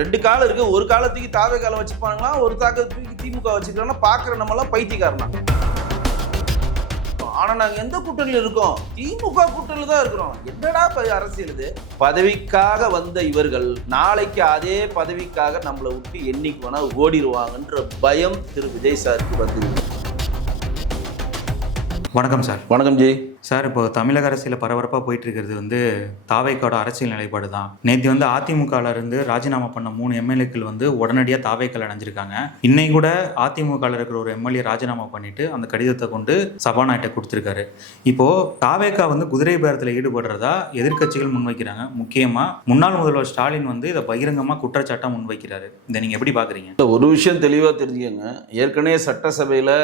2 காலம் இருக்கு. ஒரு காலத்துக்கு தாவே காலம் வச்சுப்பாங்களா, ஒரு தாக்கத்துக்கு திமுக வச்சுக்கிறாங்கன்னா பாக்குற நம்ம எல்லாம் பைத்தியக்காரனா. ஆனா நாங்க எந்த கூட்டணியில இருக்கோம்? திமுக கூட்டணியில தான் இருக்கிறோம். என்னடா அரசியல் இது? பதவிக்காக வந்த இவர்கள் நாளைக்கு அதே பதவிக்காக நம்மளை விட்டு என்னைக்கு வேணா ஓடிடுவாங்கன்ற பயம் திரு விஜய் சாருக்கு வந்து. வணக்கம் சார். வணக்கம் ஜெய் சார். இப்போ தமிழக அரசியலில் பரபரப்பாக போயிட்டு இருக்கிறது தாவேக்காவோட அரசியல் நிலைப்பாடு தான். நேற்று அதிமுகவில் இருந்து ராஜினாமா பண்ண 3 எம்எல்ஏக்கள் உடனடியாக தாவேக்கால் அடைஞ்சிருக்காங்க. இன்னைக்கு கூட அதிமுகவில் இருக்கிற ஒரு எம்எல்ஏ ராஜினாமா பண்ணிட்டு அந்த கடிதத்தை கொண்டு சபாநாயகர்கிட்ட கொடுத்துருக்காரு. இப்போ தாவேக்கா குதிரை பேரத்தில் ஈடுபடுறதா எதிர்க்கட்சிகள் முன்வைக்கிறாங்க. முக்கியமாக முன்னாள் முதல்வர் ஸ்டாலின் இதை பகிரங்கமாக குற்றச்சாட்டாக முன்வைக்கிறாரு. இதை நீங்கள் எப்படி பார்க்குறீங்க? ஒரு விஷயம் தெளிவாக தெரிஞ்சுக்கங்க. ஏற்கனவே சட்டசபையில்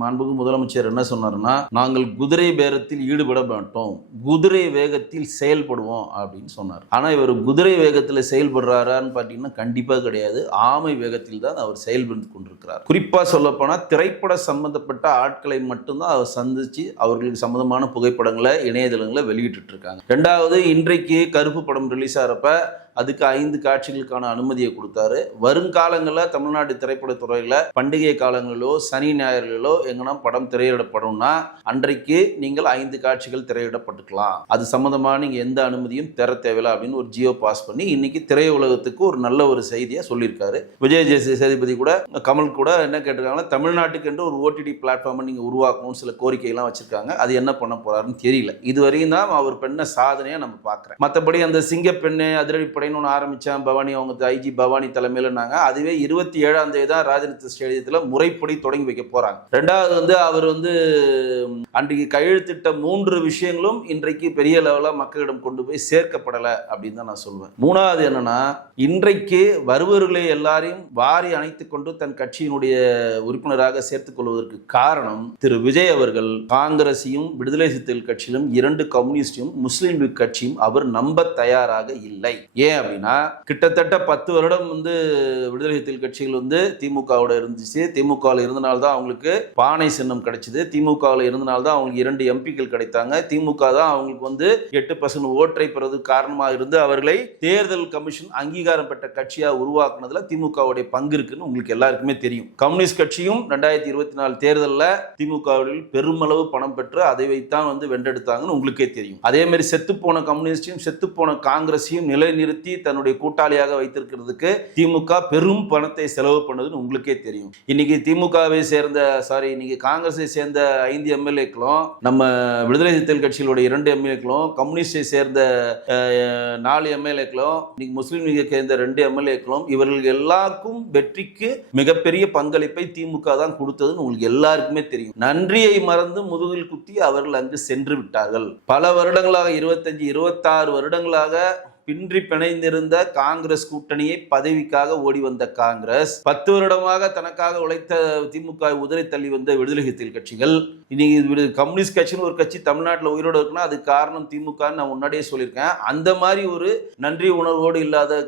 மாண்புமிகு முதலமைச்சர் என்ன சொன்னார்னா, நாங்கள் குதிரை பேரத்தில் ஈடுபட மாட்டோம், குதிரை வேகத்தில் செயல்படுவோம் அப்படின்னு சொன்னார். ஆனால் இவர் குதிரை வேகத்தில் செயல்படுறாரான்னு பார்த்தீங்கன்னா கண்டிப்பாக கிடையாது. ஆமை வேகத்தில் தான் அவர் செயல்பட்டு கொண்டிருக்கிறார். குறிப்பாக சொல்லப்போனால் திரைப்பட சம்பந்தப்பட்ட ஆட்களை மட்டும்தான் அவர் சந்திச்சு அவர்களுக்கு சம்பந்தமான புகைப்படங்களை இணையதளங்களை வெளியிட்டு இருக்காங்க. 2வது, இன்றைக்கு கருப்பு படம் ரிலீஸ் ஆகிறப்ப அதுக்கு 5 காட்சிகளுக்கான அனுமதியை கொடுத்தாரு. வருங்காலங்களில் தமிழ்நாடு திரைப்படத்துறையில் பண்டிகை காலங்களிலோ சனி ஞாயிறுகளிலோ எங்கன்னா படம் திரையிடப்படும்னா அன்றைக்கு நீங்கள் 5 காட்சிகள் திரையிடப்பட்டுக்கலாம், அது சம்பந்தமாக நீங்கள் எந்த அனுமதியும் தர தேவையில்லை அப்படின்னு ஒரு ஜியோ பாஸ் பண்ணி இன்னைக்கு திரையுலகத்துக்கு ஒரு நல்ல ஒரு செய்தியை சொல்லியிருக்காரு. விஜய் சேதுபதி கூட கமல் கூட என்ன கேட்டிருக்காங்கன்னா, தமிழ்நாட்டுக்கு என்று ஒரு ஓடிடி பிளாட்ஃபார்மை நீங்கள் உருவாக்கணும்னு சில கோரிக்கையெல்லாம் வச்சிருக்காங்க. அது என்ன பண்ண போறாருன்னு தெரியல. இதுவரையும் தான் அவர் பெண்ண சாதனையை நம்ம பார்க்குறேன். மற்றபடி அந்த சிங்கப்பெண்ணு அதிரடி ஒன்று ஆரம்பிச்சான் பவானி, அவங்க ஐஜி பவானி தலைமையிலனாங்க. அதுவே 27ஆம் தேதி தான் ராஜரத்ன ஸ்டேடியத்தில் முறைப்படி தொடங்கி வைக்க போறாங்க. 2வது அவர் அன்றைக்கு கையெழுத்திட்ட 3 விஷயங்களும் இன்றைக்கு பெரிய லெவலில் மக்களிடம் கொண்டு போய் சேர்க்கப்படலை அப்படின்னு தான் நான் சொல்லுவேன். 3வது என்னன்னா, இன்றைக்கு வருபவர்களை எல்லாரையும் வாரி அணைத்துக் கொண்டு தன் கட்சியினுடைய உறுப்பினராக சேர்த்துக் கொள்வதற்கு காரணம் திரு விஜய் அவர்கள் காங்கிரஸையும் விடுதலை சிறுத்தைகள் கட்சியிலும் 2 கம்யூனிஸ்டையும் முஸ்லீம் லீக் கட்சியும் அவர் நம்ப தயாராக இல்லை. ஏன் அப்படின்னா, கிட்டத்தட்ட 10 வருடம் விடுதலை சிறுத்தைகள் கட்சிகள் திமுகவோட இருந்துச்சு. திமுகவில் இருந்தனால்தான் அவங்களுக்கு பானை சின்னம் கிடைச்சது. திமுகவில் இருந்தனால்தான் அவங்களுக்கு 2 எம்பிக்கள் கிடைத்தாங்க. திமுக தான் அவங்களுக்கு 8% ஓட்டை பெறது காரணமாக இருந்து அவர்களை தேர்தல் கமிஷன் அங்கீகாரம் பெற்ற கட்சியா உருவாக்குனதுல திமுகவுடைய பங்கு இருக்குன்னு உங்களுக்கு எல்லாருக்குமே தெரியும். கம்யூனிஸ்ட் கட்சியும் 2024 தேர்தலில் திமுகவில் பெருமளவு பணம் பெற்று அதை வைத்தான் வென்றெடுத்தாங்கன்னு உங்களுக்கே தெரியும். அதே மாதிரி செத்துப்போன கம்யூனிஸ்டையும் செத்துப்போன காங்கிரஸையும் நிலைநிறுத்தி தன்னுடைய கூட்டாளியாக வைத்திருக்கிறதுக்கு திமுக பெரும் பணத்தை செலவு பண்ணதுன்னு உங்களுக்கே தெரியும். இன்னைக்கு திமுகவை சேர்ந்த இன்னைக்கு காங்கிரஸை சேர்ந்த 5 எம்எல்ஏக்களும், நம்ம விடுதலை சிறுத்தைகள் கட்சிகளுடைய 2 எம்எல்ஏக்களும், கம்யூனிஸ்டை சேர்ந்த 4 எம்எல்ஏக்களும், இன்னைக்கு முஸ்லீம் லீகை சேர்ந்த 2 எம்எல்ஏக்களும், இவர்கள் எல்லாருக்கும் வெற்றிக்கு மிகப்பெரிய பங்களிப்பை திமுக தான் கொடுத்ததுன்னு உங்களுக்கு எல்லாருக்குமே தெரியும். நன்றியை மறந்து முதுகில் குத்தி அவர்கள் அங்கு சென்று விட்டார்கள். பல வருடங்களாக 25-26 வருடங்களாக பின்றி பிணைந்திருந்த காங்கிரஸ் கூட்டணியை பதவிக்காக ஓடி வந்த காங்கிரஸ், 10 வருடமாக தனக்காக உழைத்த திமுக உதிரை தள்ளி வந்த விடுதலை சிறுத்தைகள் கட்சிகள், இன்னைக்கு கம்யூனிஸ்ட் கட்சின்னு ஒரு கட்சி தமிழ்நாட்டில் உயிரோடு இருக்குன்னா அது காரணம் திமுக. நான் முன்னாடியே சொல்லியிருக்கேன். அந்த மாதிரி ஒரு நன்றி உணர்வோடு இல்லாத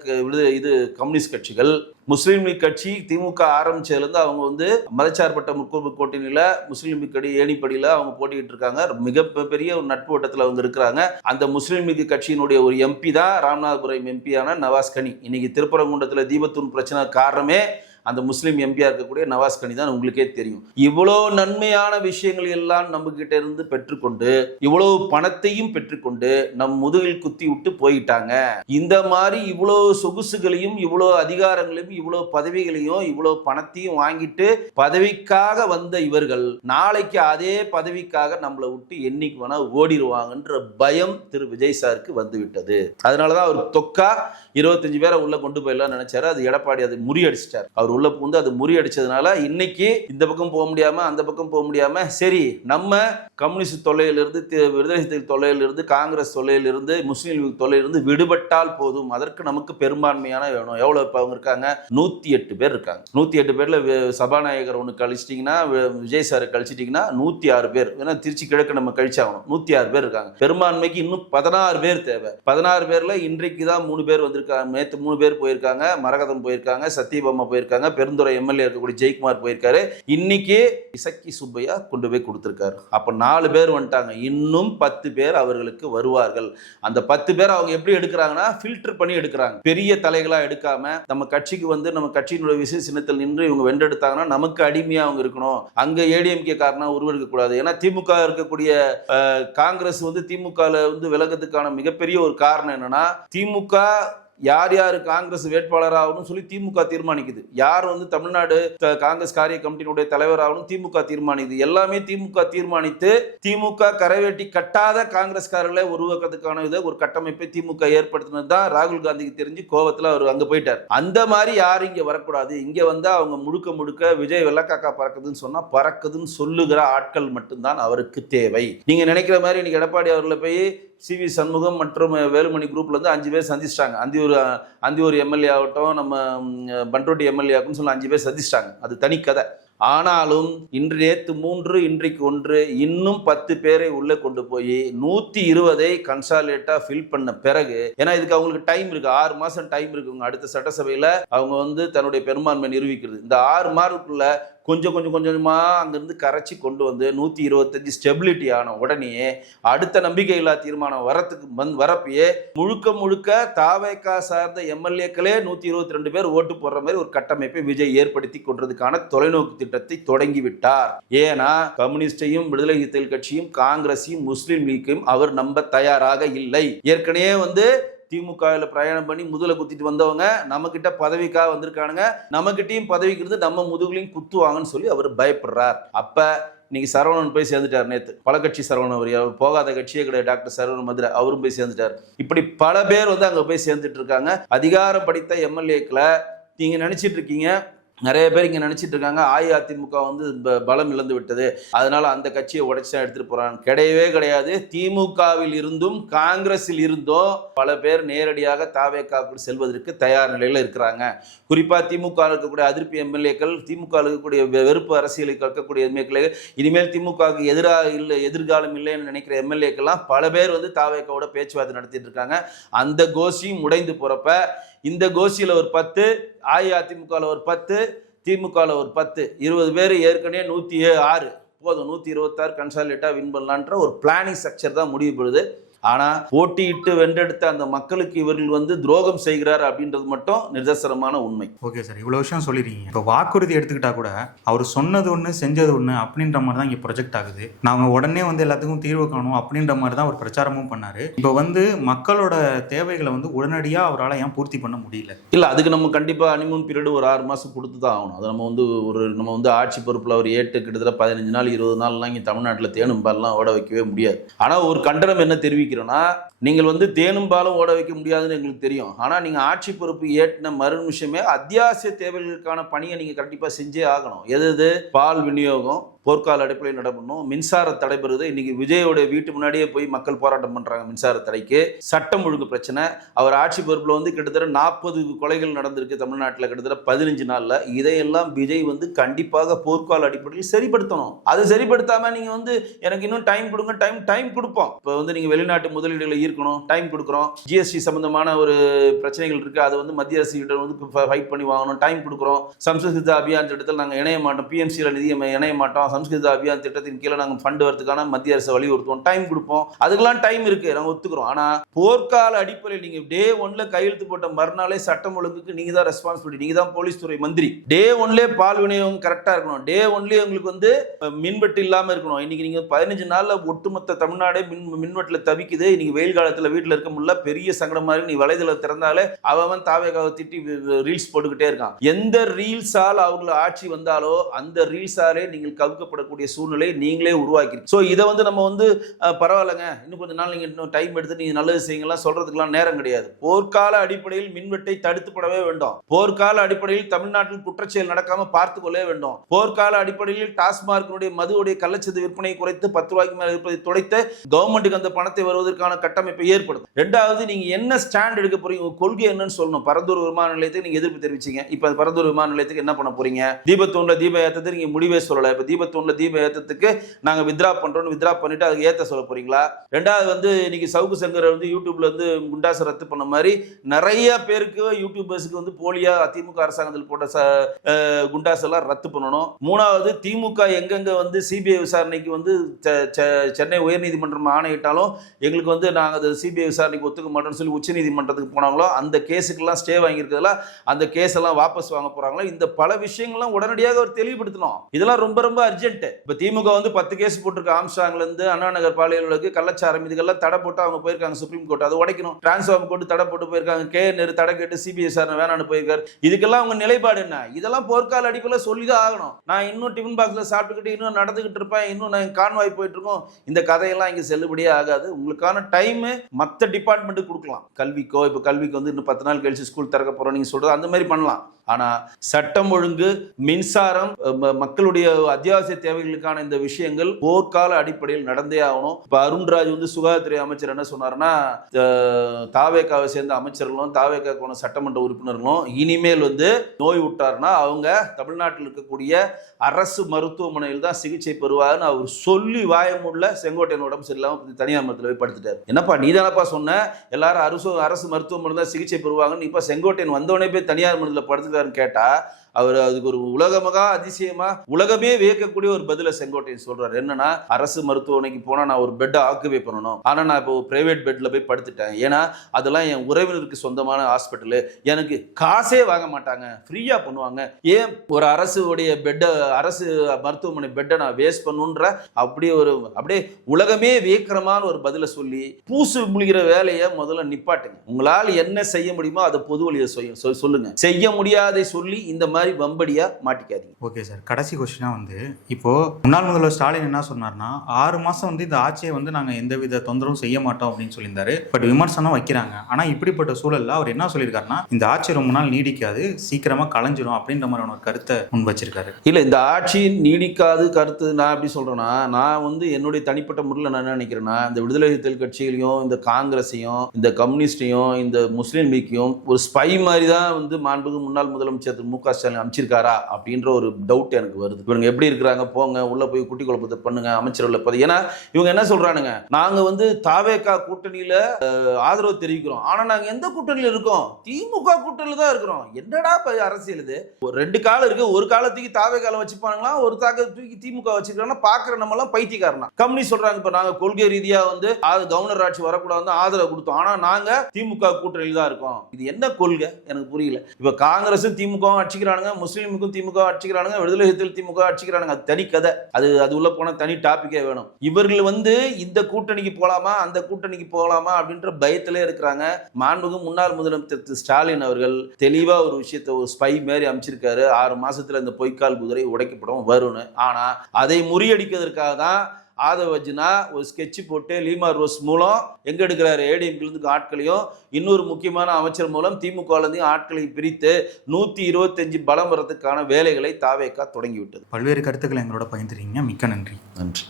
கம்யூனிஸ்ட் கட்சிகள், முஸ்லீம் லீக் கட்சி திமுக ஆரம்பிச்சதுலேருந்து அவங்க மதச்சார்பற்ற முற்போக்கு கூட்டணியில முஸ்லீம் லீக் கட்சி ஏணிப்படியில் அவங்க போட்டிக்கிட்டு இருக்காங்க. மிகப்பெரிய ஒரு நட்பு வட்டத்தில் அவங்க இருக்கிறாங்க. அந்த முஸ்லீம் லீக் கட்சியினுடைய ஒரு எம்பி தான் ராமநாதபுரம் எம்பியான நவாஸ் கனி. இன்னைக்கு திருப்பரங்குன்றத்தில் தீபத்தூண் பிரச்சனை காரணமே அந்த முஸ்லீம் எம்பியா இருக்கக்கூடிய நவாஸ் கனி தான் உங்களுக்கே தெரியும். இவ்வளோ நன்மையான விஷயங்கள் எல்லாம் நம்ம கிட்ட இருந்து பெற்றுக்கொண்டு, இவ்வளவு பணத்தையும் பெற்றுக்கொண்டு நம் முதுகில் குத்தி விட்டு போயிட்டாங்க. இந்த மாதிரி இவ்வளோ சொகுசுகளையும் இவ்வளோ அதிகாரங்களையும் இவ்வளோ பதவிகளையும் இவ்வளோ பணத்தையும் வாங்கிட்டு பதவிக்காக வந்த இவர்கள் நாளைக்கு அதே பதவிக்காக நம்மளை விட்டு என்னைக்கு வேணா ஓடிடுவாங்கன்ற பயம் திரு விஜய் சாருக்கு வந்து விட்டது. அதனாலதான் அவர் தொக்கா 25 பேரை உள்ள கொண்டு போயிடலாம் நினைச்சாரு. அது எடப்பாடி அதை முறியடிச்சிட்டார். அவர் உள்ள புகுந்து அது முறியடிச்சதுனால இன்னைக்கு இந்த பக்கம் போக முடியாம அந்த பக்கம் போக முடியாம, சரி நம்ம கம்யூனிஸ்ட் தொல்லையிலிருந்து விடுதலை சிறுத்தைகள் தொல்லையிலிருந்து காங்கிரஸ் தொல்லையிலிருந்து முஸ்லீம் லீக் தொல்லையிலிருந்து விடுபட்டால் போதும், அதற்கு நமக்கு பெரும்பான்மையான வேணும். எவ்வளவு இப்ப அவங்க இருக்காங்க? 108 பேர் இருக்காங்க. 108 பேர்ல சபாநாயகர் ஒன்று கழிச்சிட்டிங்கன்னா, விஜய் சார் கழிச்சிட்டிங்கன்னா 106 பேர். ஏன்னா திருச்சி கிழக்கு நம்ம கழிச்சாகணும். 106 பேர் இருக்காங்க. பெரும்பான்மைக்கு இன்னும் 16 பேர் தேவை. 16 பேர்ல இன்றைக்கு தான் 3 பேர் வந்திருக்காங்க. நேற்று 3 பேர் போயிருக்காங்க. மரகதம் போயிருக்காங்க, சத்தியபாமா போயிருக்காங்க, போயிருக்காங்க. பெருந்துறை எம்எல்ஏ இருக்கக்கூடிய ஜெயக்குமார் போயிருக்காரு. இன்னைக்கு இசக்கி சுப்பையா கொண்டு போய் கொடுத்திருக்காரு. அப்ப 4 பேர் வந்துட்டாங்க. இன்னும் 10 பேர் அவர்களுக்கு வருவார்கள். அந்த 10 பேர் அவங்க எப்படி எடுக்கிறாங்கன்னா ஃபில்டர் பண்ணி எடுக்கிறாங்க. பெரிய தலைகளா எடுக்காம நம்ம கட்சிக்கு வந்து நம்ம கட்சியினுடைய விசேஷ சின்னத்தில் நின்று இவங்க வென்றெடுத்தாங்கன்னா நமக்கு அடிமையா அவங்க இருக்கணும். அங்க ஏடிஎம்கே காரணம் உருவெடுக்க கூடாது. ஏன்னா திமுக இருக்கக்கூடிய காங்கிரஸ் வந்து திமுக வந்து விலகத்துக்கான மிகப்பெரிய ஒரு காரணம் என்னன்னா, திமுக யார் யார் காங்கிரஸ் வேட்பாளராகணும் சொல்லி திமுக தீர்மானிக்குது. யார் வந்து தமிழ்நாடு காங்கிரஸ் காரிய கமிட்டியினுடைய தலைவராகணும் திமுக தீர்மானிக்குது. எல்லாமே திமுக தீர்மானித்து திமுக கரைவேட்டி கட்டாத காங்கிரஸ்காரர்களை உருவாக்குறதுக்கான ஒரு கட்டமைப்பை திமுக ஏற்படுத்தினது தான் ராகுல் காந்திக்கு தெரிஞ்சு கோவத்துல அவர் அங்க போயிட்டார். அந்த மாதிரி யாரும் இங்க வரக்கூடாது. இங்க வந்து அவங்க முழுக்க முழுக்க விஜய் வெள்ளக்காக்கா பறக்குதுன்னு சொன்னா பறக்குதுன்னு சொல்லுகிற ஆட்கள் மட்டும்தான் அவருக்கு தேவை. நீங்க நினைக்கிற மாதிரி இன்னைக்கு எடப்பாடி அவர்களை போய் சிவி சண்முகம் மற்றும் வேலுமணி குரூப்ல இருந்து 5 பேர் சந்திச்சிட்டாங்க. அந்தியூர் எம்எல்ஏ ஆகட்டும், நம்ம பண்ருட்டி எம்எல்ஏ ஆகட்டும் சொல்லி 5 பேர் சந்திச்சிட்டாங்க. அது தனி கதை. ஆனாலும் இன்று நேற்று 3 இன்றைக்கு 1 இன்னும் 10 பேரை உள்ள கொண்டு போய் 120 கன்சாலேட்டா ஃபில் பண்ண பிறகு, ஏன்னா இதுக்கு அவங்களுக்கு டைம் இருக்கு, 6 மாசம் டைம் இருக்குங்க. அடுத்த சட்டசபையில அவங்க வந்து தன்னுடைய பெரும்பான்மை நிரூபிக்கிறது. இந்த 6 மாதத்துக்குள்ள கொஞ்சமா அங்கிருந்து கரைச்சி கொண்டு வந்து 125 ஸ்டெபிலிட்டி ஆன உடனே அடுத்த நம்பிக்கையில்லா தீர்மானம் வரப்பயே முழுக்க தாவேகா சார்ந்த எம்எல்ஏக்களே 122 பேர் ஓட்டு போடுற மாதிரி ஒரு கட்டமைப்பை விஜய் ஏற்படுத்தி கொண்டதுக்கான தொலைநோக்கு திட்டத்தை தொடங்கிவிட்டார். ஏன்னா கம்யூனிஸ்டையும் விடுதலை சிறுத்தைகள் கட்சியும் காங்கிரஸையும் முஸ்லீம் லீக்கையும் அவர் நம்ப தயாராக இல்லை. ஏற்கனவே வந்து திமுகவில் பிரயாணம் பண்ணி முதல குத்திட்டு வந்தவங்க நம்ம கிட்ட பதவிக்காக வந்திருக்கானுங்க, நம்ம கிட்டையும் பதவிக்கு இருந்து நம்ம முதுகுலையும் குத்துவாங்கன்னு சொல்லி அவர் பயப்படுறார். அப்ப இன்னைக்கு சரவணன் போய் சேர்ந்துட்டார். நேற்று பல கட்சி சரவணன், அவர் போகாத கட்சியே கிடையாது. டாக்டர் சரவணன் மதுரை அவரும் போய் சேர்ந்துட்டார். இப்படி பல பேர் வந்து அங்க போய் சேர்ந்துட்டு இருக்காங்க. அதிகாரம் படித்த எம்எல்ஏக்களை நீங்க நினைச்சிட்டு இருக்கீங்க, நிறைய பேர் இங்க நினைச்சிட்டு இருக்காங்க அஇஅதிமுக வந்து பலம் இழந்து விட்டது, அதனால அந்த கட்சியை உடைச்சா எடுத்துட்டு போறாங்க. கிடையவே கிடையாது. திமுகவில் இருந்தும் காங்கிரஸில் இருந்தும் பல பேர் நேரடியாக தாவேகாவுக்கு செல்வதற்கு தயார் நிலையில இருக்கிறாங்க. குறிப்பா திமுக இருக்கக்கூடிய அதிருப்தி எம்எல்ஏக்கள், திமுக இருக்கக்கூடிய வெறுப்பு அரசியலை கற்கக்கூடிய எம்எல்ஏக்கள், இனிமேல் திமுகவுக்கு எதிராக இல்லை, எதிர்காலம் இல்லைன்னு நினைக்கிற எம்எல்ஏக்கெல்லாம் பல பேர் வந்து தாவேகாவோட பேச்சுவார்த்தை நடத்திட்டு இருக்காங்க. அந்த கோஷியும் உடைந்து போறப்ப இந்த கோஷியில ஒரு 10, அஇஅதிமுகவில் ஒரு 10, திமுகவில் ஒரு 10, 20 பேர் ஏற்கனவே 106 போதும், 126 கன்சாலிடேட்டா வின் பண்ணலான்ற ஒரு பிளானிங் ஸ்ட்ரக்சர் தான் முடிவு பெறுது. ஆனா போட்டியிட்டு வென்றெடுத்த அந்த மக்களுக்கு இவர்கள் வந்து துரோகம் செய்கிறார் அப்படின்றது மட்டும் நிதர்சனமான உண்மை. ஓகே சார், இவ்வளவு விஷயம் சொல்லிருக்கீங்க. இப்போ வாக்குறுதி எடுத்துக்கிட்டா கூட அவர் சொன்னது ஒண்ணு செஞ்சது ஒண்ணு அப்படின்ற மாதிரி தான் இங்க ப்ரொஜெக்ட் ஆகுது. நாங்க உடனே வந்து எல்லாத்துக்கும் தீர்வு காணும் அப்படின்ற மாதிரி தான் அவர் பிரச்சாரமும் பண்ணாரு. இப்போ வந்து மக்களோட தேவைகளை வந்து உடனடியா அவரால் ஏன் பூர்த்தி பண்ண முடியல? இல்ல, அதுக்கு நம்ம கண்டிப்பா ஹனிமூன் பீரியட் ஒரு 6 மாசம் கொடுத்து தான் ஆகணும். அது நம்ம வந்து ஆட்சி பொறுப்புல அவர் ஏற்று கிட்டத்தட்ட 15 நாள் 20 நாள்லாம் இங்க தமிழ்நாட்டில் தேனும் பால்லாம் ஓட வைக்கவே முடியாது. ஆனா ஒரு கண்டனம் என்ன தெரிவிக்க, நீங்கள் வந்து தேனும் பாலும் ஓட வைக்க முடியாதுன்னு எங்களுக்கு தெரியும். ஆனா நீங்க ஆட்சி பொறுப்பு ஏற்றின மறு நிமிஷமே அத்தியாவசிய தேவைகளுக்கான பணியை நீங்க கண்டிப்பா செஞ்சே ஆகணும். எது பால் விநியோகம் போர்க்கால அடிப்படையில் நடக்கணும். மின்சார தடைபெறுது. இன்னைக்கு விஜயோட வீட்டு முன்னாடியே போய் மக்கள் போராட்டம் பண்றாங்க மின்சார தடைக்கு. சட்டம் ஒழுங்கு பிரச்சனை. அவர் ஆட்சி பொறுப்புல வந்து கிட்டத்தட்ட 40 கொலைகள் நடந்திருக்கு தமிழ்நாட்டில் கிட்டத்தட்ட 15 நாள்ல. இதையெல்லாம் விஜய் வந்து கண்டிப்பாக போர்க்கால அடிப்படையில் சரிப்படுத்தணும். அது சரிப்படுத்தாம நீங்க வந்து எனக்கு இன்னும் டைம் கொடுங்க, டைம் கொடுப்போம். இப்போ வந்து நீங்க வெளிநாட்டு முதலீடுகளை ஈர்க்கணும், டைம் கொடுக்குறோம். ஜிஎஸ்டி சம்பந்தமான ஒரு பிரச்சனைகள் இருக்கு, அது வந்து மத்திய அரசு கிட்ட வந்து ஃபைட் பண்ணி வாங்கணும், டைம் கொடுக்குறோம். சம்ஸ்கிருத அபியான் திட்டத்தில் நாங்கள் இணைய மாட்டோம், பிஎம்சியில் நிதி இணைய மாட்டோம், சம்ஸ்கிருத அபியான் திட்டத்தின் கீழே நாங்கள் ஃபண்ட் வரதுக்கான மத்திய அரசு வலியுறுத்துவோம், டைம் கொடுப்போம். அதுக்கெல்லாம் டைம் இருக்கு, நாங்கள் ஒத்துக்கிறோம். ஆனா போர்க்கால அடிப்படையில் நீங்க டே 1ல கையெழுத்து போட்ட மறுநாளே சட்டம் ஒழுங்குக்கு நீங்க தான் ரெஸ்பான்சிபிலிட்டி, நீங்க தான் போலீஸ் துறை மந்திரி. டே 1லே பால் விநியோகம் கரெக்டா இருக்கணும். டே 1லே உங்களுக்கு வந்து மின்வெட்டு இல்லாம இருக்கணும். இன்னைக்கு நீங்க 15 நாள்ல ஒட்டுமொத்த தமிழ்நாடே மின்வெட்டுல தவிக்குது. இன்னைக்கு வெயில் காலத்துல வீட்டுல இருக்க முடியல, பெரிய சங்கடமா இருக்கு. நீ வலைதளம் திறந்தாலே அவன் தாவேகாவை திட்டி ரீல்ஸ் போட்டுக்கிட்டே இருக்கான். எந்த ரீல்ஸால் அவங்கள ஆட்சி வந்தாலோ அந்த ரீல்ஸாலே நீங்கள் கவுக்கப்படக்கூடிய சூழ்நிலை நீங்களே உருவாக்கி. சோ இதை வந்து நம்ம வந்து பரவாயில்லைங்க, இன்னும் கொஞ்ச நாள் நீங்க இன்னும் டைம் எடுத்து நீங்க நல்லது செய்யுங்கலாம் சொல்றதுக்கெல்லாம் நேரம் கிடையாது. போர்க்கால அடிப்படையில் மின்வெட்டை தடுத்துப்படவே வேண்டும். போர்க்கால அடிப்படையில் தமிழ்நாட்டில் குற்றச்செயல் நடக்காம பார்த்துக் கொள்ளவே வேண்டும். போர்க்கால அடிப்படையில் டாஸ்மார்க்கினுடைய மதுவுடைய கள்ளச்சது விற்பனை குறைத்து 10 ரூபாய்க்கு மேல இருப்பதை துடைத்து கவர்மெண்ட்டுக்கு அந்த பணத்தை வருவது வருவதற்கான கட்டமைப்பை ஏற்படுத்தும். ரெண்டாவது, நீங்க என்ன ஸ்டாண்ட் எடுக்க போறீங்க, கொள்கை என்னன்னு சொல்லணும். பரந்தூர் விமான நிலையத்துக்கு நீங்க எதிர்ப்பு தெரிவிச்சீங்க, இப்ப பரந்தூர் விமான நிலையத்துக்கு என்ன பண்ண போறீங்க? தீபத்தூண்ல தீப ஏத்தத்துக்கு நீங்க முடிவே சொல்லல, இப்ப தீபத்தூண்ல தீப ஏத்தத்துக்கு நாங்க வித்ரா பண்றோம், வித்ரா பண்ணிட்டு அதுக்கு ஏத்த சொல்ல போறீங்களா? ரெண்டாவது வந்து இன்னைக்கு சவுக்கு சங்கர் வந்து யூடியூப்ல வந்து குண்டாசை ரத்து பண்ண மாதிரி நிறைய பேருக்கு யூடியூபர்ஸுக்கு வந்து போலியா திமுக அரசாங்கத்தில் போட்ட குண்டாஸ் எல்லாம் ரத்து பண்ணணும். மூணாவது, திமுக எங்கெங்க வந்து சிபிஐ விசாரணைக்கு வந்து சென்னை உயர்நீதிமன்றம் ஆணையிட்டாலும் எங்களுக்கு வந்து நாங்கள் அது சிபிஐ விசாரணைக்கு ஒத்துக்க மாட்டோம்னு சொல்லி உச்சநீதிமன்றத்துக்கு போனாங்களோ அந்த கேஸுக்கெல்லாம் ஸ்டே வாங்கியிருக்கிறதுல அந்த கேஸ் எல்லாம் வாபஸ் வாங்க போறாங்களோ, இந்த பல விஷயங்கள்லாம் உடனடியாக அவர் தெளிவுபடுத்தணும். இதெல்லாம் ரொம்ப ரொம்ப அர்ஜென்ட். இப்போ திமுக வந்து 10 கேஸ் போட்டிருக்க, ஆம்ஸ்டாங்ல இருந்து அண்ணா நகர் பாலியலுக்கு கள்ளச்சாரம் இதுக்கெல்லாம் தடை போட்டு அவங்க போயிருக்காங்க சுப்ரீம் கோர்ட், அதை உடைக்கணும். டிரான்ஸ்ஃபார்ம் கோர்ட் தடை போட்டு போயிருக்காங்க, கேஎன்ஆர் தடை கேட்டு சிபிஐ விசாரணை வேணான்னு போயிருக்காரு. இதுக்கெல்லாம் அவங்க நிலைப்பாடு என்ன? இதெல்லாம் போர்க்கால அடிப்படையில் சொல்லிதான் ஆகணும். நான் இன்னும் டிஃபன் பாக்ஸ்ல சாப்பிட்டுக்கிட்டு இன்னும் நடந்துகிட்டு இருப்பேன், இன்னும் நான் கான்வாய் போயிட்டு இருக்கோம், இந்த கதையெல்லாம் இங்க செல்லுபடியே ஆகாது. உங்களுக்கான டைம் மற்ற டிபார்ட்மெண்ட்டுக்கு கொடுக்கலாம். கல்விக்கோ, இப்போ கல்விக்கு வந்து இன்னும் 10 நாள் கழிச்சு ஸ்கூல் திறக்க போறோம் நீங்க சொல்றது அந்த மாதிரி பண்ணலாம். ஆனா சட்டம் ஒழுங்கு, மின்சாரம், மக்களுடைய அத்தியாவசிய தேவைகளுக்கான இந்த விஷயங்கள் போர்க்கால அடிப்படையில் நடந்தே ஆகணும். இப்ப அருண்ராஜ் வந்து சுகாதாரத்துறை அமைச்சர் என்ன சொன்னாருன்னா, தாவேக்காவை சேர்ந்த அமைச்சர்களும் தாவேக்கான சட்டமன்ற உறுப்பினர்களும் இனிமேல் வந்து நோய் விட்டாருன்னா அவங்க தமிழ்நாட்டில் இருக்கக்கூடிய அரசு மருத்துவமனையில் தான் சிகிச்சை பெறுவாருன்னு அவர் சொல்லி வாயமுள்ள செங்கோட்டையன் உடம்பு சரியில்லாம தனியார் மருத்துவ போய் படுத்துட்டாரு. என்னப்பா நீ தானப்பா சொன்ன எல்லாரும் அரசு மருத்துவமனை தான் சிகிச்சை பெறுவாங்கன்னு, இப்ப செங்கோட்டையன் வந்தவனே போய் தனியார் மருத்துவ படுத்து கேட்டா அவர் அதுக்கு ஒரு உலகமகா அதிசயமா உலகமே வியக்கக்கூடிய ஒரு பதில செங்கோட்டையன் சொல்றாரு. என்னன்னா, அரசு மருத்துவமனைக்கு போனா நான் ஒரு பெட்டை ஆக்குபை பண்ணணும், ஆனா நான் இப்போ பிரைவேட் பெட்ல போய் படுத்துட்டேன், ஏன்னா அதெல்லாம் என் உறவினருக்கு சொந்தமான ஹாஸ்பிட்டலு, எனக்கு காசே வாங்க மாட்டாங்க, ஃப்ரீயா பண்ணுவாங்க, ஏன் ஒரு அரசு மருத்துவமனை பெட்டை நான் வேஸ்ட் பண்ணுன்ற அப்படியே உலகமே வியக்கிறமான ஒரு பதில சொல்லி பூசு முழுகிற வேலையை முதல்ல நிப்பாட்டுங்க. உங்களால் என்ன செய்ய முடியுமோ அதை பொது வழியை சொல்லுங்க. செய்ய முடியாதை சொல்லி இந்த மாதிரி வம்படியா மாட்டிக்காதீங்க. ஓகே சார், கடைசி கொஸ்டினா வந்து இப்போ முன்னாள் முதல்வர் ஸ்டாலின் என்ன சொன்னார்னா 6 மாசம் வந்து இந்த ஆட்சியை வந்து நாங்க எந்தவித தொந்தரவும் செய்ய மாட்டோம் அப்படின்னு சொல்லியிருந்தாரு. பட் விமர்சனம் வைக்கிறாங்க. ஆனா இப்படிப்பட்ட சூழல்ல அவர் என்ன சொல்லியிருக்காருன்னா, இந்த ஆட்சி ரொம்ப நாள் நீடிக்காது, சீக்கிரமா கலைஞ்சிடும் அப்படின்ற மாதிரி ஒரு கருத்தை முன் வச்சிருக்காரு. இல்ல, இந்த ஆட்சி நீடிக்காது கருத்து நான் எப்படி சொல்றேன்னா, நான் வந்து என்னுடைய தனிப்பட்ட முறையில் நான் என்ன நினைக்கிறேன்னா, இந்த விடுதலை சிறுத்தைகள் கட்சிகளையும் இந்த காங்கிரஸையும் இந்த கம்யூனிஸ்டையும் இந்த முஸ்லீம் லீக்கையும் ஒரு ஸ்பை மாதிரி தான் வந்து மாண்புமிகு முன்னாள் முதலமைச்சர் மு.க. ஸ்டாலின் அமைச்சிருக்காரா அப்படின்ற ஒரு டவுட் எனக்கு வருது. இவங்க எப்படி இருக்கிறாங்க, போங்க உள்ள போய் குட்டி குழப்பத்தை பண்ணுங்க அமைச்சர்கள் பதவி. ஏன்னா இவங்க என்ன சொல்றானுங்க, நாங்க வந்து தாவேகா கூட்டணியில ஆதரவு தெரிவிக்கிறோம், ஆனா நாங்க எந்த கூட்டணியில இருக்கோம், திமுக கூட்டணியில தான் இருக்கிறோம். என்னடா அரசியல் இது? ஒரு 2 காலம் இருக்கு, ஒரு காலத்துக்கு தாவேகால வச்சுப்பாங்களா, ஒரு தூக்கி திமுக வச்சிருக்காங்கன்னா பாக்குற நம்ம எல்லாம் பைத்தியக்காரனா. கம்யூனிஸ்ட் சொல்றாங்க, இப்ப நாங்க கொள்கை ரீதியா வந்து கவர்னர் ஆட்சி வரக்கூடாது ஆதரவு கொடுத்தோம், ஆனா நாங்க திமுக கூட்டணியில தான் இருக்கோம். இது என்ன கொள்கை எனக்கு புரியல. இப்ப காங்கிரஸும் திமுகவும் அடிச்சுக்கிறானுங்க, முஸ்லீமுக்கும் திமுக அடிச்சுக்கிறானுங்க, விடுதலை சிறுத்தைகள் திமுக அடிச்சுக்கிறானுங்க. அது தனி கதை, அது உள்ள போன தனி டாபிக்கே வேணும். இவர்கள் வந்து இந்த கூட்டணிக்கு போலாமா அந்த கூட்டணிக்கு போகலாமா அப்படின்ற பயத்திலே இருக்கிறாங்க. மாண்புமிகு முன்னாள் முதலமைச்சர் ஸ்டாலின் அவர்கள் தெளிவா ஒரு விஷயத்தை ஒரு ஸ்பை மாதிரி அமைச்சிருக்காரு, 6 மாசத்துல இந்த பொய்க்கால் குதிரை உடைக்கப்படும் வரும்னு. ஆனா அதை முறியடிக்கிறதுக்காக தான் ஆதவர்ஜுனா ஒரு ஸ்கெட்ச் போட்டு லீமா ரோஸ் மூலம் எங்க எடுக்கிறாரு, ஏடிஎம்கிலிருந்து ஆட்களையும் இன்னொரு முக்கியமான அமைச்சர் மூலம் திமுகலேருந்து ஆட்களை பிரித்து 125 பலம் வரதுக்கான வேலைகளை தாவேகா தொடங்கிவிட்டது. பல்வேறு கருத்துக்களை எங்களோட பகிர்ந்துறீங்க, மிக்க நன்றி. நன்றி.